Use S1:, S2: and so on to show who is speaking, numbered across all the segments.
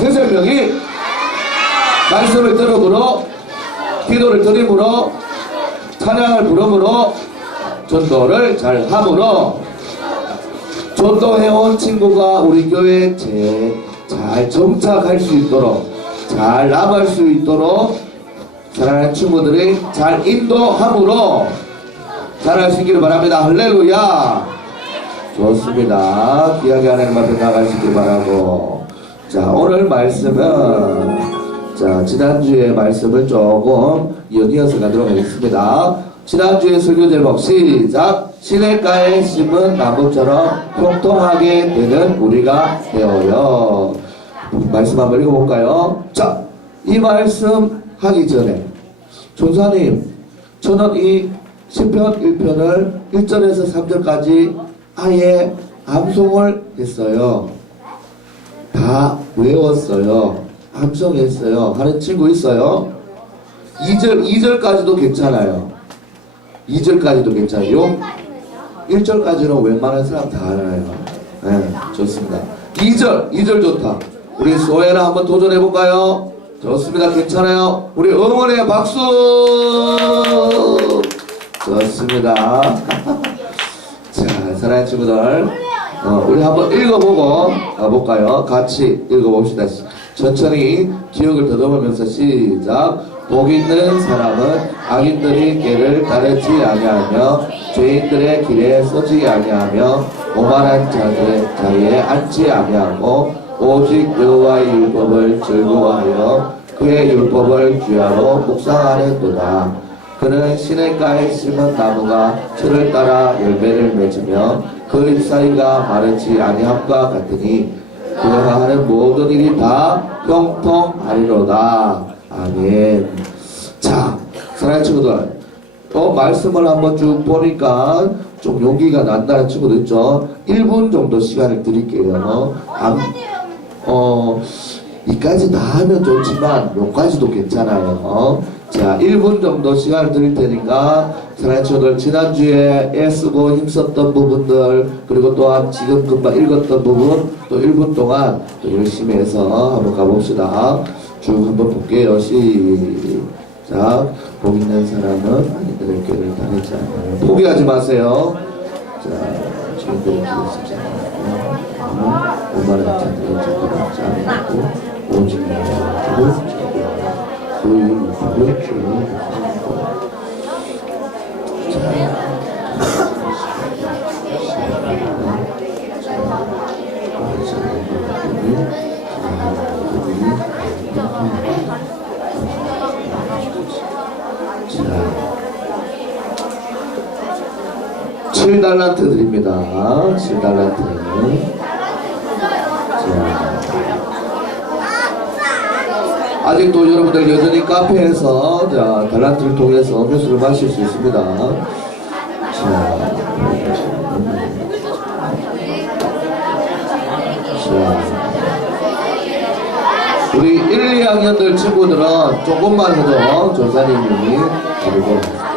S1: 세세 명이 말씀을 들음으로 기도를 드림으로 찬양을 부름으로 전도를 잘 함으로 전도해온 친구가 우리 교회에 잘 정착할 수 있도록 잘 남을 수 있도록 사랑하는 친구들이 잘 인도함으로 잘할 수 있기를 바랍니다. 할렐루야 좋습니다. 귀하게 하나님 앞에 나가시길 바라고 자 오늘 말씀은 자지난주에 말씀을 조금 연이어서 가도록 하겠습니다. 지난주에 설교 제목 시작 시냇가에 심은 나무처럼 통통하게 되는 우리가 되어요. 말씀 한번 읽어볼까요? 자, 이 말씀 하기 전에 전사님 저는 이 10편 1편을 1절에서 3절까지 아예 암송을 했어요. 다 외웠어요. 합성했어요. 하는 친구 있어요? 2절, 2절까지도 괜찮아요. 2절까지도 괜찮아요. 1절까지는 웬만한 사람 다 알아요. 네, 좋습니다. 2절, 2절 좋다. 우리 소혜나 한번 도전해볼까요? 좋습니다. 괜찮아요. 우리 응원의 박수! 좋습니다. 자, 사랑하는 친구들. 어, 우리 한번 읽어보고 가 볼까요? 같이 읽어봅시다. 천천히 기억을 더듬으면서 시작. 복 있는 사람은 악인들이 길을 가르지 아니하며 죄인들의 길에 서지 아니하며 오만한 자들의 자리에 앉지 아니하고 오직 여호와의 율법을 즐거워하여 그의 율법을 귀하로 묵상하는도다. 그는 시냇가에 심은 나무가 철을 따라 열매를 맺으며 그 잎사귀가 마르지 아니함과 같으니 그가 하는 모든 일이 다 형통하리로다. 아멘. 자, 사랑하는 친구들. 어, 말씀을 한번 쭉 보니까 좀 용기가 난다는 친구들 있죠. 1분 정도 시간을 드릴게요. 안, 어, 이까지 다 하면 좋지만 요까지도 괜찮아요. 어? 자, 1분 정도 시간을 드릴 테니까 사랑의 초구들 지난주에 애쓰고 힘썼던 부분들 그리고 또한 지금 금방 읽었던 부분 또 1분 동안 또 열심히 해서 한번 가봅시다 쭉 한번 볼게요 시작 복 있는 사람은 아니들의 길를 다니지 않아요 포기하지 마세요 자지 친구들 있습니다 오만한 자들은 자꾸 받지 않고 오직 나를 주고 소유를 주고 주를 주고 7달란트 드립니다. 7달란트. 자. 아직도 여러분들 여전히 카페에서 자, 달란트를 통해서 뉴스를 마실 수 있습니다. 자. 자. 우리 1, 2학년들 친구들은 조금만 해도 전사님이 다르고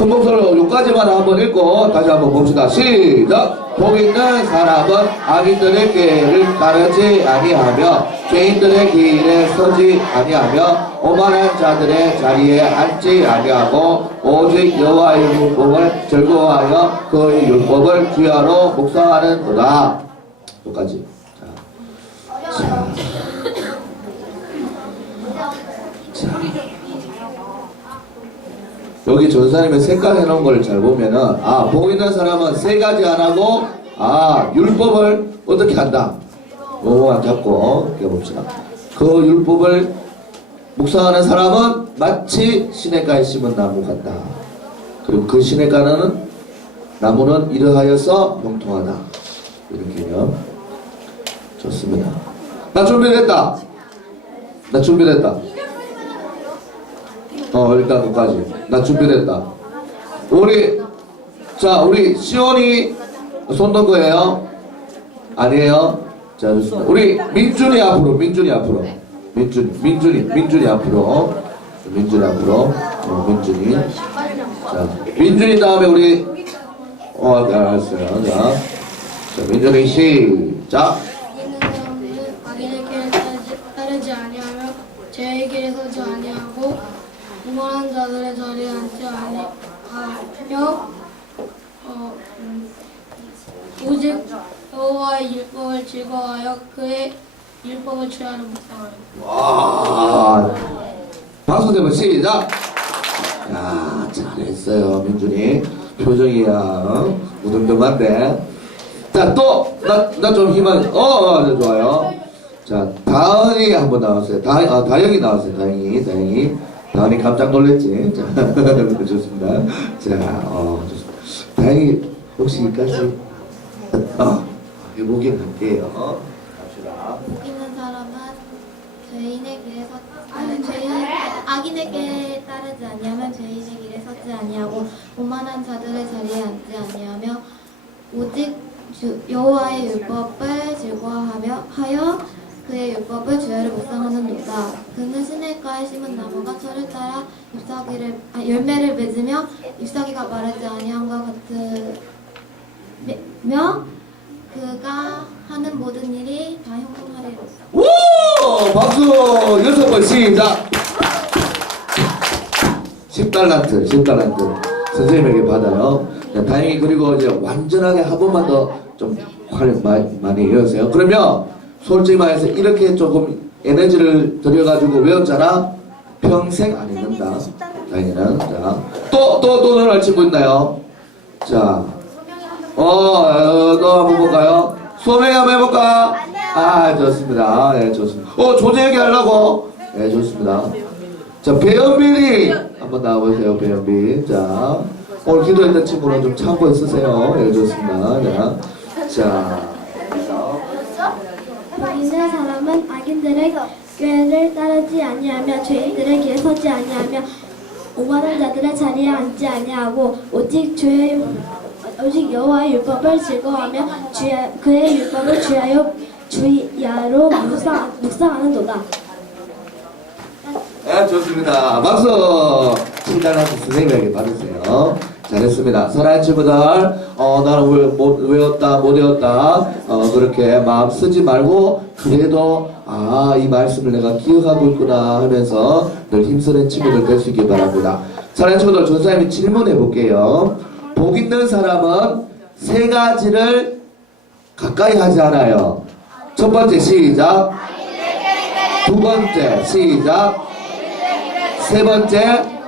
S1: 선봉서를 요까지만 한번 읽고 다시 한번 봅시다. 시작! 복 있는 사람은 악인들의 길을 따르지 아니하며 죄인들의 길에 서지 아니하며 오만한 자들의 자리에 앉지 아니하고 오직 여호와의 율법을 즐거워하여 그의 율법을 귀하로 복사하는거다 여기까지. 여기 전사님의 색깔 해놓은 걸 잘 보면은 아 보이는 사람은 세 가지 안 하고 아 율법을 어떻게 한다 뭐만 잡고 이렇게 봅시다그 율법을 묵상하는 사람은 마치 시냇가에 심은 나무 같다 그리고 그 시냇가는 나무는 이러하여서 형통하다 이런 개요 좋습니다 나 준비됐다 나 준비됐다 어 일단 끝까지나 준비됐다 우리 자 우리 시원이 손던 거예요 아니에요 자 좋습니다 우리 민준이 앞으로 민준이 앞으로 민준 민준이 민준이 앞으로 민준이 앞으로 어, 민준이 자 민준이 다음에 우리 어 알았어요 자, 자 민준이 시 자의 길에서 저아니하 무관한 자들의 자리에 앉지 아니하여 어, 음, 오직 여호와의 율법을 즐거워하여 그의 율법을 취하는 묵상을 와 아, 박수 대면 시작 야 잘했어요 민준이 표정이야 어? 우등등한데 자또 나 나좀 희망 어, 어, 어 좋아요 자 다은이 한번 나왔어요 다, 아, 다영이 나왔어요 다영이 다영이 아니 깜짝 놀랐지. 자, 좋습니다. 자, 어, 좋습니다. 다행히 혹시 이까지 어, 목이 갈게요. 갑시다. 웃기는 사람은 죄인의 길에 서아 죄인 악인의 길 따르지 아니하면 죄인의 길에 섰지 아니하고 오만한 자들의 자리에 앉지 아니하며 오직 여호와의 율법을 즐거워하며 하여 그의 율법을 죄를 묵상하는도다. 그는 시냇가에 심은 나무가 철을 따라 잎사귀를 아, 열매를 맺으며 잎사귀가 마르지 아니함과 같으며 그가 하는 모든 일이 다형통하리로 오! 박수! 여섯 번 시작! 10달란트, 10달란트. 선생님에게 받아요. 자, 네, 다행히 그리고 이제 완전하게 한 번만 더 좀 활용 많이, 많이 해주세요. 그러면 솔직히 말해서 이렇게 조금 에너지를 들여가지고 외웠잖아. 평생 안 읽는다. 자기는 자. 또, 또, 또 늘어날 친구 있나요? 자. 어, 어, 또 한번 볼까요? 소명이 한번 해볼까? 아, 좋습니다. 아, 예, 네, 좋습니다. 어, 조제 얘기하려고? 예, 네, 좋습니다. 자, 배현빈이 한번 나와보세요, 배현빈. 자, 오늘 기도했던 친구는 좀 참고 있으세요. 예, 네, 좋습니다. 자. 자. 악인들의 꾀를 따르지 아니하며 죄인들의 길에 서지 아니하며 오만한 자들의 자리에 앉지 아니하고 오직 주의 오직 여호와의 율법을 즐거워하며 주의, 그의 율법을 주하여 주야로 묵상, 묵상하는도다. 아, 좋습니다. 박수! 신단하신 선생님에게 받으세요. 잘했습니다. 사랑하는 친구들, 어, 나는 못 외웠다, 못 외웠다, 어, 그렇게 마음 쓰지 말고, 그래도, 아, 이 말씀을 내가 기억하고 있구나 하면서 늘 힘쓰는 친구들 될수 있길 바랍니다. 사랑하는 친구들, 전사님이 질문해 볼게요. 복 있는 사람은 세 가지를 가까이 하지 않아요. 첫 번째, 시작. 두 번째, 시작. 세 번째,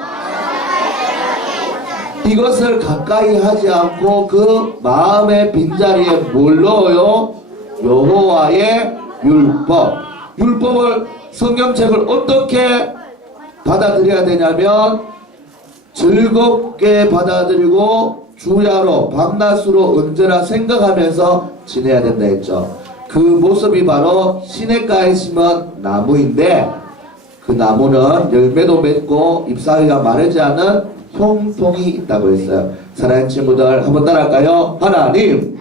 S1: 이것을 가까이 하지 않고 그 마음의 빈자리에 뭘 넣어요? 여호와의 율법 율법을 성경책을 어떻게 받아들여야 되냐면 즐겁게 받아들이고 주야로 밤낮으로 언제나 생각하면서 지내야 된다 했죠 그 모습이 바로 시냇가에 심은 나무인데 그 나무는 열매도 맺고 잎사귀가 마르지 않은 형통이 있다고 했어요. 사랑하는 친구들 한번 따라할까요? 하나님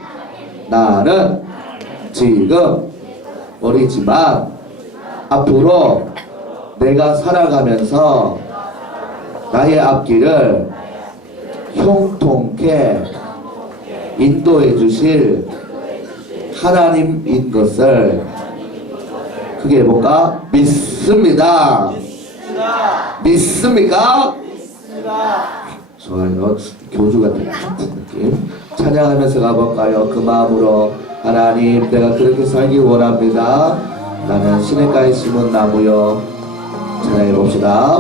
S1: 나는 지금 어리지만 앞으로 내가 살아가면서 나의 앞길을 형통케 인도해 주실 하나님인 것을 크게 해볼까? 믿습니다. 믿습니까? 소아은 교주 같은 느낌. 찬양하면서 가볼까요? 그 마음으로 하나님 내가 그렇게 살기 원합니다. 나는 시냇가에 심은 나무요. 찬양해 봅시다.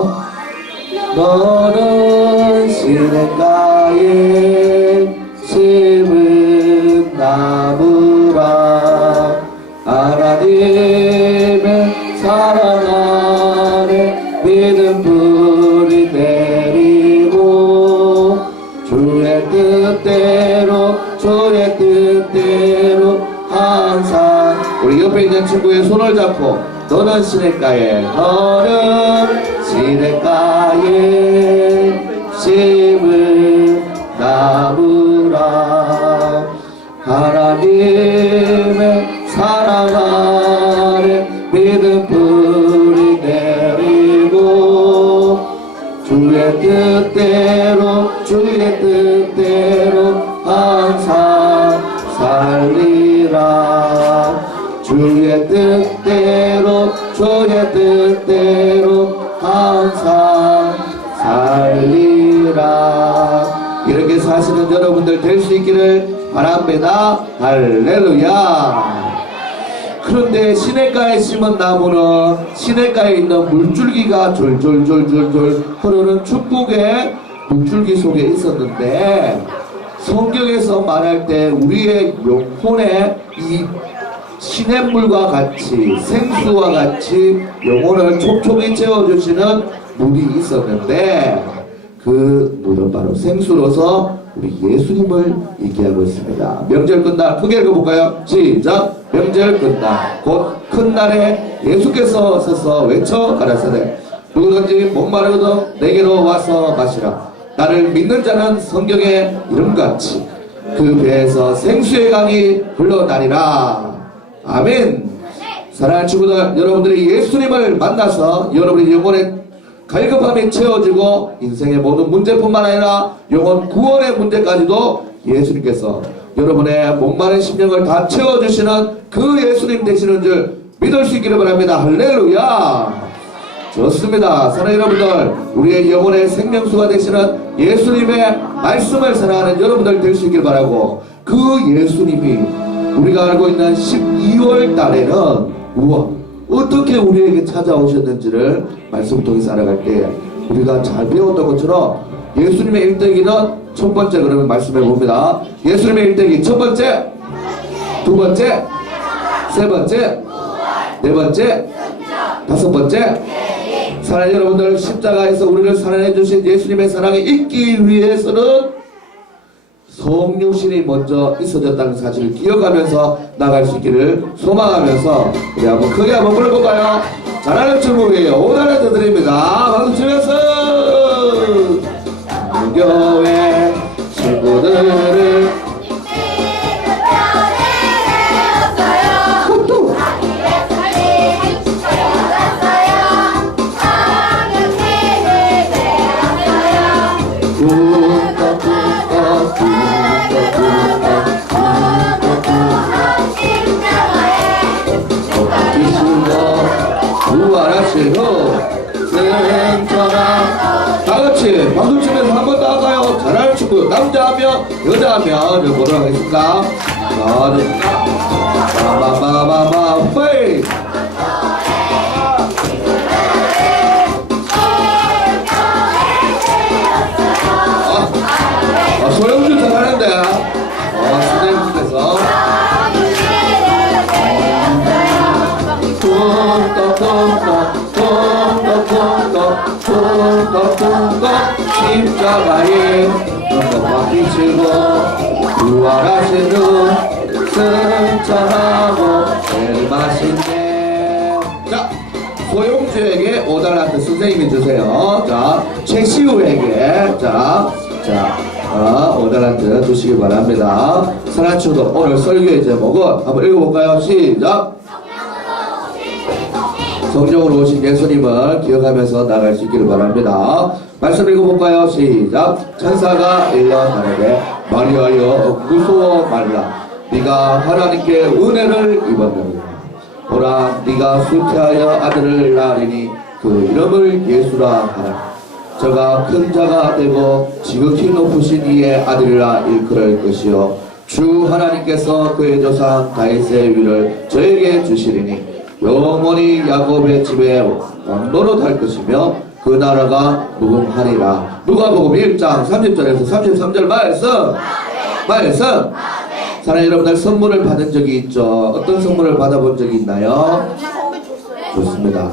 S1: 너는 시냇가에 심은 나무라 하나님 사랑 친구의 손을 잡고 너는 시냇가에 너는 시냇가에 심을 나무 될수 있기를 바랍니다. 할렐루야. 그런데 시냇가에 심은 나무는 시냇가에 있는 물줄기가 졸졸졸졸졸 흐르는 축복의 물줄기 속에 있었는데 성경에서 말할 때 우리의 영혼에 이 시냇물과 같이 생수와 같이 영혼을 촉촉히 채워주시는 물이 있었는데 그 물은 바로 생수로서 우리 예수님을 얘기하고 있습니다. 명절 끝날 크게 읽어볼까요? 시작! 명절 끝날 곧큰 날에 예수께서 서서 외쳐 가라사대 누구든지 목마르거든 내게로 와서 마시라 나를 믿는 자는 성경의 이름같이 그 배에서 생수의 강이 흘러나리라 아멘 사랑하는 친구들 여러분들이 예수님을 만나서 여러분의 영혼의 갈급함이 채워지고 인생의 모든 문제뿐만 아니라 영원 구원의 문제까지도 예수님께서 여러분의 목마른 심령을 다 채워주시는 그 예수님 되시는 줄 믿을 수 있기를 바랍니다. 할렐루야! 좋습니다. 사랑 여러분들 우리의 영혼의 생명수가 되시는 예수님의 말씀을 사랑하는 여러분들 될 수 있길 바라고 그 예수님이 우리가 알고 있는 12월 달에는 우와 어떻게 우리에게 찾아오셨는지를 말씀 을 통해서 알아갈 때 우리가 잘 배웠던 것처럼 예수님의 일대기는 첫 번째 그러면 말씀해 봅니다. 예수님의 일대기 첫 번째, 두 번째, 세 번째, 네 번째, 다섯 번째. 사랑하 여러분들 십자가에서 우리를 사랑해 주신 예수님의 사랑이 있기 위해서는 성육신이 먼저 있어졌다는 사실을 기억하면서 나갈 수 있기를 소망하면서 우리 한번 크게 한번 불러볼까요? 잘하는 친구예요. 오늘은 십자가에 용주에게 5달란트 선생님이 주세요 자 최시우에게 자 자, 어, 오달란트 주시기 바랍니다. 사라초도 오늘 설교의 제목은 한번 읽어볼까요? 시작! 정령으로 오신 예수님을 기억하면서 나갈 수 있기를 바랍니다. 말씀 읽어볼까요? 시작. 천사가 일러하는데 마리아여 무서워 말라. 네가 하나님께 은혜를 입었느니라. 보라 네가 수태하여 아들을 낳으니그 이름을 예수라 하라. 저가 큰 자가 되고 지극히 높으신 이의 아들이라 일컬을 것이요 주 하나님께서 그의 조상 다윗의 위를 저에게 주시리니 영원히 야곱의 집에 원노릇할 것이며 그 나라가 무궁하리라 누가보음 1장 30절에서 33절 말씀 말씀 사랑 여러분들 선물을 받은 적이 있죠 어떤 선물을 받아본 적이 있나요? 좋습니다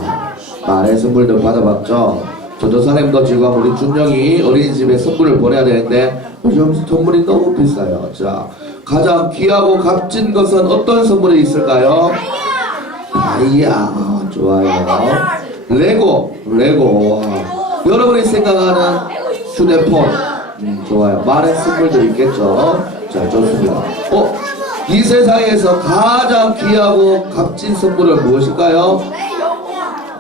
S1: 말의 선물도 받아봤죠 저도 사장님도 지금 우리 준영이 어린이집에 선물을 보내야 되는데 요즘 선물이 너무 비싸요 자 가장 귀하고 값진 것은 어떤 선물이 있을까요? 아이야 좋아요 레고 레고 여러분이 생각하는 휴대폰 음, 좋아요 많은 선물도 있겠죠 자 좋습니다 어? 이 세상에서 가장 귀하고 값진 선물은 무엇일까요?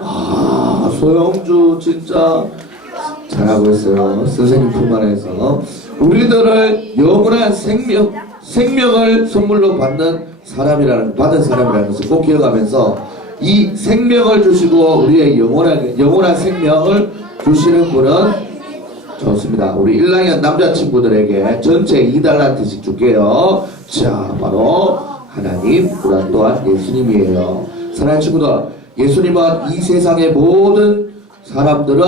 S1: 아 소영주 진짜 잘하고 있어요 선생님 품 안에서 우리들을 영원한 생명 생명을 선물로 받는 사람이라는 받은 사람이라는 것을 꼭 기억하면서 이 생명을 주시고 우리의 영원한 영원한 생명을 주시는 분은 좋습니다. 우리 일랑이 남자친구들에게 전체 2달란트씩 줄게요. 자, 바로 하나님, 우리 또한 예수님이에요. 사랑하는 친구들, 예수님은 이 세상의 모든 사람들은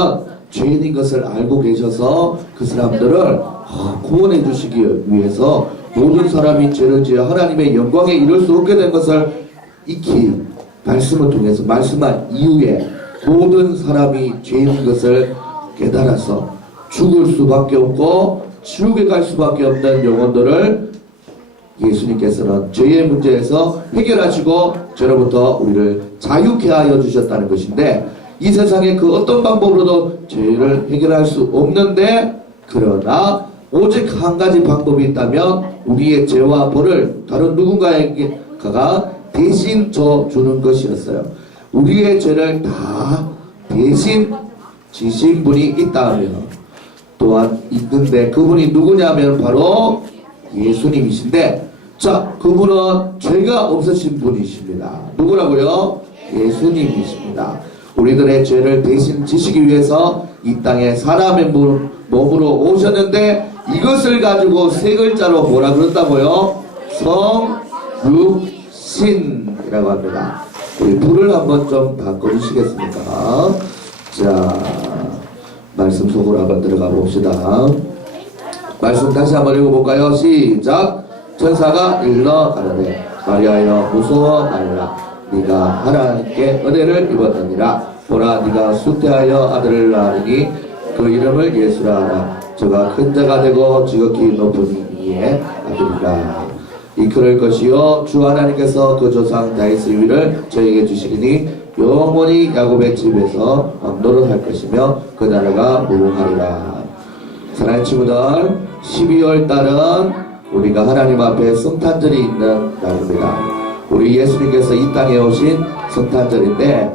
S1: 죄인인 것을 알고 계셔서 그 사람들을 아, 구원해 주시기 위해서 모든 사람이 죄를 지어 하나님의 영광에 이를 수 없게 된 것을 익히 말씀을 통해서 말씀한 이후에 모든 사람이 죄인 것을 깨달아서 죽을 수밖에 없고 지옥에 갈 수밖에 없는 영혼들을 예수님께서는 죄의 문제에서 해결하시고 죄로부터 우리를 자유케 하여 주셨다는 것인데 이세상에그 어떤 방법으로도 죄를 해결할 수 없는데 그러나 오직 한 가지 방법이 있다면 우리의 죄와 벌을 다른 누군가에게가 대신 져 주는 것이었어요. 우리의 죄를 다 대신 지신 분이 있다며 또한 있는데 그분이 누구냐면 바로 예수님이신데 자 그분은 죄가 없으신 분이십니다. 누구라고요? 예수님이십니다. 우리들의 죄를 대신 지시기 위해서 이 땅에 사람의 몸으로 오셨는데 이것을 가지고 세 글자로 뭐라 그런다고요? 성육신이라고 합니다. 우리 불을 한번 좀 바꿔주시겠습니까? 자, 말씀 속으로 한번 들어가 봅시다. 말씀 다시 한번 읽어볼까요? 시작! 천사가 일러 가라네 마리아여 무서워 말라 네가 하나님께 은혜를 입었느니라 보라 네가 숭태하여 아들을 낳으니 그 이름을 예수라 하라 저가 큰 자가 되고 지극히 높은 이에 아들이라 이끌을 것이요 주 하나님께서 그 조상 다윗의 위를 저에게 주시니 영원히 야곱의 집에서 노릇할 것이며 그 나라가 무궁하리라 사랑의 친구들 12월 달은 우리가 하나님 앞에 성탄절이 있는 날입니다 우리 예수님께서 이 땅에 오신 성탄절인데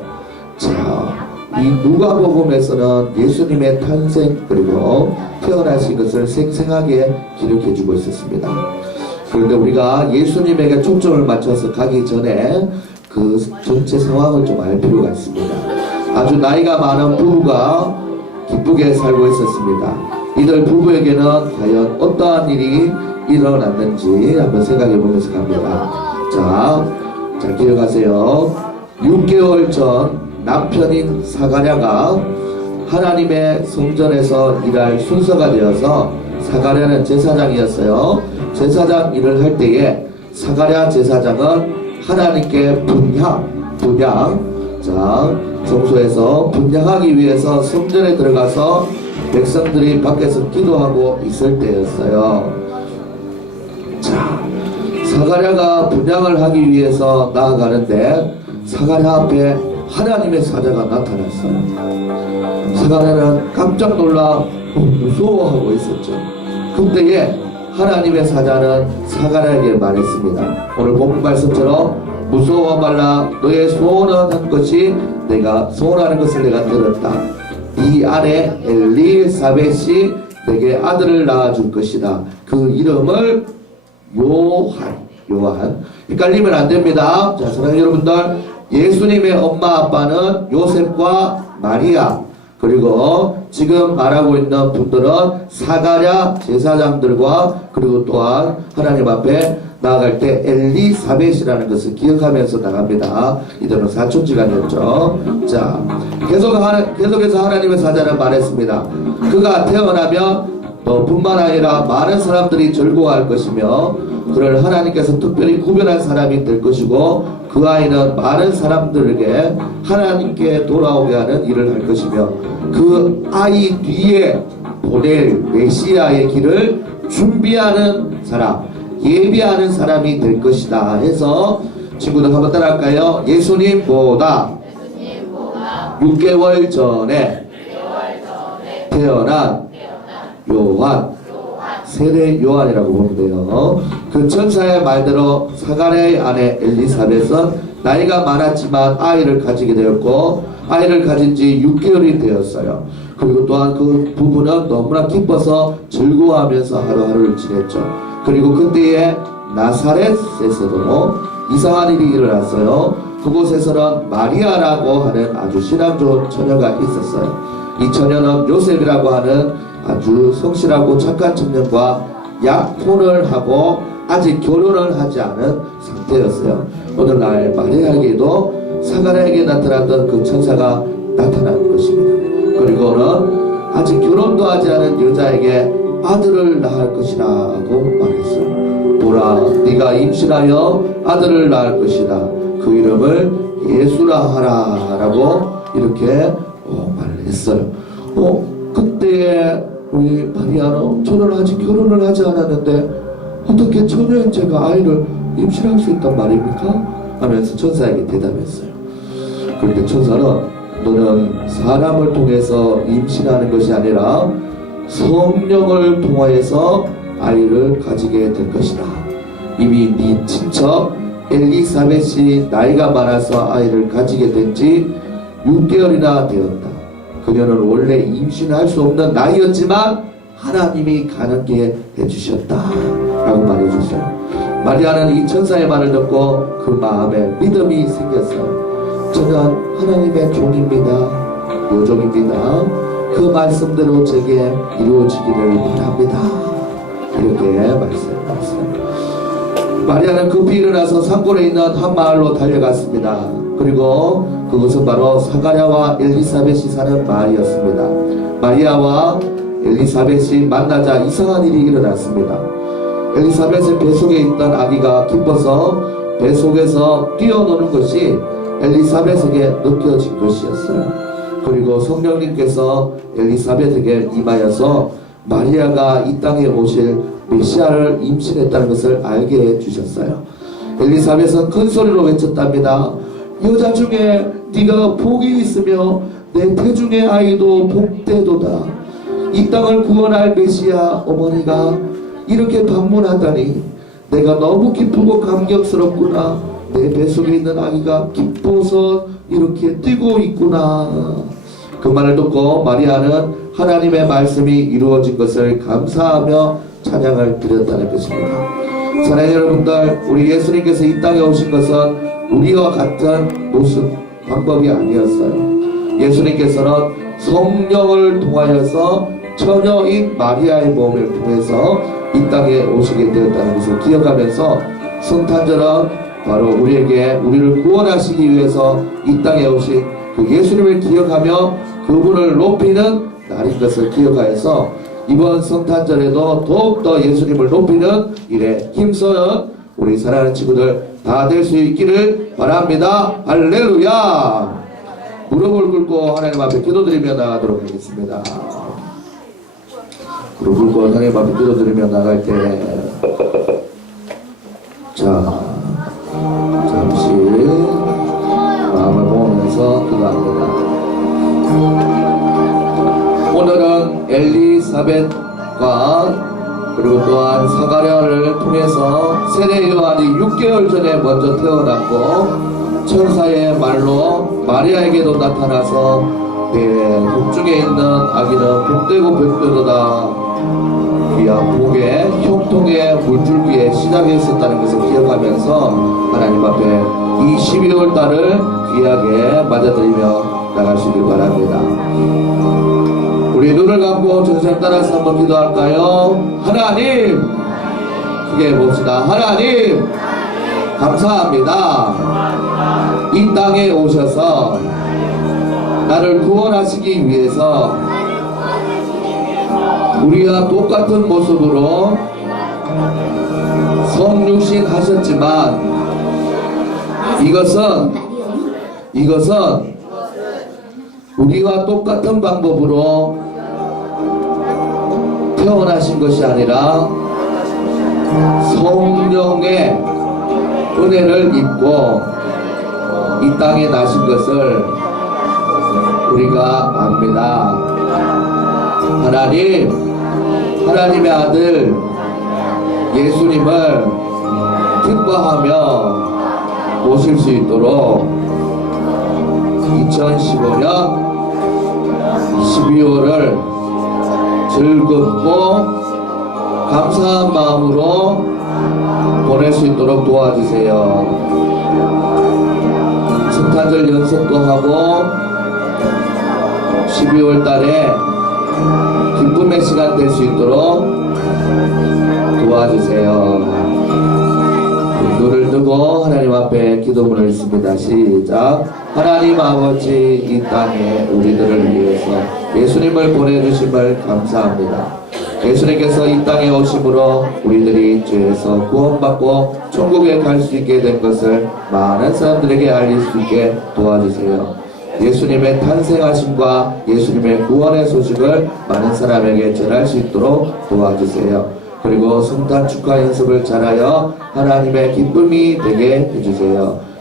S1: 참이 누가복음에서는 예수님의 탄생 그리고 태어나신 것을 생생하게 기록해주고 있었습니다. 그런데 우리가 예수님에게 초점을 맞춰서 가기 전에 그 전체 상황을 좀 알 필요가 있습니다. 아주 나이가 많은 부부가 기쁘게 살고 있었습니다. 이들 부부에게는 과연 어떠한 일이 일어났는지 한번 생각해 보면서 갑니다. 자, 잘 기억하세요. 6개월 전 남편인 사가랴가 하나님의 성전에서 일할 순서가 되어서 사가랴는 제사장이었어요. 제사장 일을 할 때에 사가랴 제사장은 하나님께 분향, 분향, 자 정소에서 분향하기 위해서 성전에 들어가서 백성들이 밖에서 기도하고 있을 때였어요. 자 사가랴가 분향을 하기 위해서 나아가는데 사가랴 앞에 하나님의 사자가 나타났어요. 사가랴는 깜짝 놀라 무서워하고 있었죠. 그때에 하나님의 사자는 사가랴에게 말했습니다. 오늘 본 말씀처럼 무서워 말라 너의 소원한 것이 내가 소원하는 것을 내가 들었다. 이 안에 엘리사벳이 내게 아들을 낳아줄 것이다. 그 이름을 요한 요한 헷갈리면 안 됩니다. 자, 사랑하는 여러분들 예수님의 엄마 아빠는 요셉과 마리아 그리고 지금 말하고 있는 분들은 사가랴 제사장들과 그리고 또한 하나님 앞에 나아갈 때 엘리사벳이라는 것을 기억하면서 나갑니다. 이들은 사촌지간이었죠. 자, 계속 하나, 계속해서 하나님의 사자는 말했습니다. 그가 태어나면 또 어, 뿐만 아니라 많은 사람들이 즐거워할 것이며 그를 하나님께서 특별히 구별한 사람이 될 것이고 그 아이는 많은 사람들에게 하나님께 돌아오게 하는 일을 할 것이며 그 아이 뒤에 보낼 메시아의 길을 준비하는 사람 예비하는 사람이 될 것이다 해서 친구들 한번 따라할까요? 예수님보다 6개월 전에 태어난 요한 세례 요한이라고 보는데요. 그 천사의 말대로 사가랴의 아내 엘리사벳은 나이가 많았지만 아이를 가지게 되었고 아이를 가진 지 6개월이 되었어요. 그리고 또한 그 부부는 너무나 기뻐서 즐거워하면서 하루하루를 지냈죠. 그리고 그때에 나사렛에서도 이상한 일이 일어났어요. 그곳에서는 마리아라고 하는 아주 신앙 좋은 처녀가 있었어요. 이 처녀는 요셉이라고 하는 아주 성실하고 착한 청년과 약혼을 하고 아직 결혼을 하지 않은 상태였어요. 오늘날 마리아에게도 사가랴에게 나타났던 그 천사가 나타난 것입니다. 그리고는 아직 결혼도 하지 않은 여자에게 아들을 낳을 것이라고 말했어요. 보라, 네가 임신하여 아들을 낳을 것이다. 그 이름을 예수라 하라라고 이렇게 어, 말했어요. 을 어, 그때 우리 마리아노 저는 아직 결혼을 하지 않았는데 어떻게 천연인제가 아이를 임신할 수 있단 말입니까? 하면서 천사에게 대답했어요. 그런데 천사는 너는 사람을 통해서 임신하는 것이 아니라 성령을 통하여서 아이를 가지게 될 것이다. 이미 네 친척 엘리사벳이 나이가 많아서 아이를 가지게 된지 6개월이나 되었다. 그녀는 원래 임신할 수 없는 나이였지만 하나님이 가능게 해주셨다 라고 말해주세요 마리아는 이 천사의 말을 듣고 그 마음에 믿음이 생겼어요 저는 하나님의 종입니다 요정입니다 그 말씀대로 제게 이루어지기를 바랍니다 이렇게 말씀하셨어요 마리아는 급히 일어나서 산골에 있는 한 마을로 달려갔습니다 그리고 그것은 바로 사가랴와 엘리사벳이 사는 마을이었습니다. 마리아와 엘리사벳이 만나자 이상한 일이 일어났습니다. 엘리사벳의 배속에 있던 아기가 기뻐서 배속에서 뛰어노는 것이 엘리사벳에게 느껴진 것이었어요. 그리고 성령님께서 엘리사벳에게 임하여서 마리아가 이 땅에 오실 메시아를 임신했다는 것을 알게 해주셨어요. 엘리사벳은 큰 소리로 외쳤답니다. 여자 중에 네가 복이 있으며 내 태중의 아이도 복되도다 이 땅을 구원할 메시아 어머니가 이렇게 방문하다니 내가 너무 기쁘고 감격스럽구나 내 뱃속에 있는 아기가 기뻐서 이렇게 뛰고 있구나 그 말을 듣고 마리아는 하나님의 말씀이 이루어진 것을 감사하며 찬양을 드렸다는 것입니다 사랑하는 여러분들 우리 예수님께서 이 땅에 오신 것은 우리와 같은 모습 방법이 아니었어요. 예수님께서는 성령을 통하여서 처녀인 마리아의 몸을 통해서 이 땅에 오시게 되었다는 것을 기억하면서 성탄절은 바로 우리에게 우리를 구원하시기 위해서 이 땅에 오신 그 예수님을 기억하며 그분을 높이는 날인 것을 기억하여서 이번 성탄절에도 더욱더 예수님을 높이는 일에 힘써요 우리 사랑하는 친구들 다 될 수 있기를 바랍니다. 할렐루야! 무릎을 꿇고 하나님 앞에 기도드리며 나가도록 하겠습니다. 무릎 꿇고 하나님 앞에 기도드리며 나갈 때 자, 잠시 마음을 모면서 기도합니다. 오늘은 엘리사벳과 그리고 또한 사가랴를 통해서 세례 요한이 6개월 전에 먼저 태어났고 천사의 말로 마리아에게도 나타나서 네, 복중에 있는 아기는 복되고 백되로다 귀한 복의 형통의 물줄기에 시작이 있었다는 것을 기억하면서 하나님 앞에 이 12월 달을 귀하게 맞아들이며 나가시길 바랍니다. 우리 눈을 감고 정신을 따라서 한번 기도할까요? 하나님 크게 봅시다 하나님 감사합니다 이 땅에 오셔서 나를 구원하시기 위해서 우리와 똑같은 모습으로 성육신 하셨지만 이것은 이것은 우리와 똑같은 방법으로 제가 원하신 것이 아니라 성령의 은혜를 입고 이 땅에 나신 것을 우리가 압니다. 하나님, 하나님의 아들 예수님을 기뻐하며 모실 수 있도록 2015년 12월을 즐겁고 감사한 마음으로 보낼 수 있도록 도와주세요. 성탄절 연습도 하고 12월 달에 기쁨의 시간 될 수 있도록 도와주세요. 눈을 뜨고 하나님 앞에 기도문을 습니다 시작. 하나님 아버지 이 땅에 우리들을 위해서 예수님을 보내주심을 감사합니다. 예수님께서 이 땅에 오심으로 우리들이 죄에서 구원받고 천국에 갈 수 있게 된 것을 많은 사람들에게 알릴 수 있게 도와주세요. 예수님의 탄생하심과 예수님의 구원의 소식을 많은 사람에게 전할 수 있도록 도와주세요. 그리고 성탄 축하 연습을 잘하여 하나님의 기쁨이 되게 해주세요.